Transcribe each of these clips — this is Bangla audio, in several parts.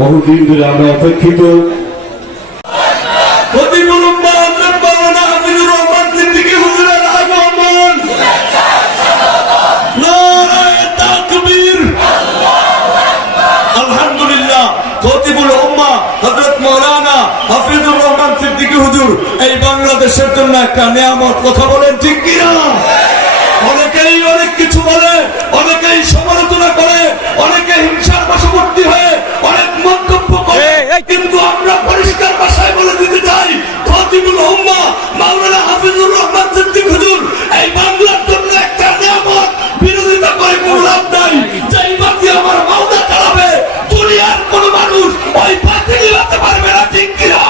বহুদিন ধরে আমরা অপেক্ষিত। হুজুর, এই বাংলাদেশের জন্য একটা নিয়ামত কথা বলেন, ঠিক কিনা? অনেকেই অনেক কিছু বলে, অনেকেই সমালোচনা করে অনেকে হাফিজুর রহমান সিদ্দিক হুজুর, এই বাংলার জন্য একটা নিয়ামত বিরোধিতা করে কোনো লাভ নাই। যেই বাতি আমার মাওলা চালাবে, দুনিয়ার কোন মানুষ ওই বাতি নিলাতে পারবে না, ঠিক কিনা?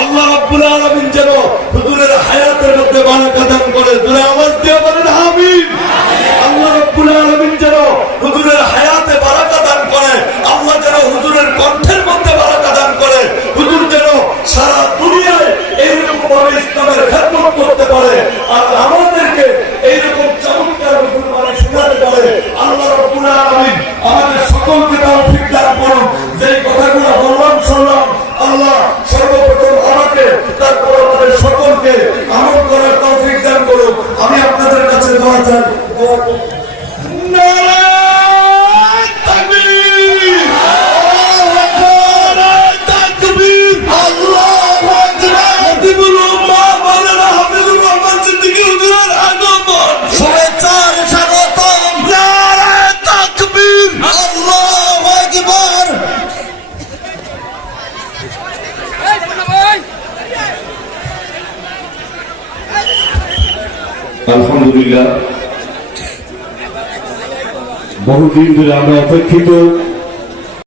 আল্লাহ রব্বুল আলমিন যেন হুজুরের হায়াতের মধ্যে বারাকা দান দান করুন যেই কথাগুলো বললাম, শুনলাম, আল্লাহ সর্বপ্রথম আমাকে, তারপর আমাদের সকলকে আমল করার তৌফিক দান করুক। আমি আপনাদের কাছে দোয়া চাই। আলহামদুলিল্লাহ। বহুদিন ধরে আমরা অপেক্ষিত।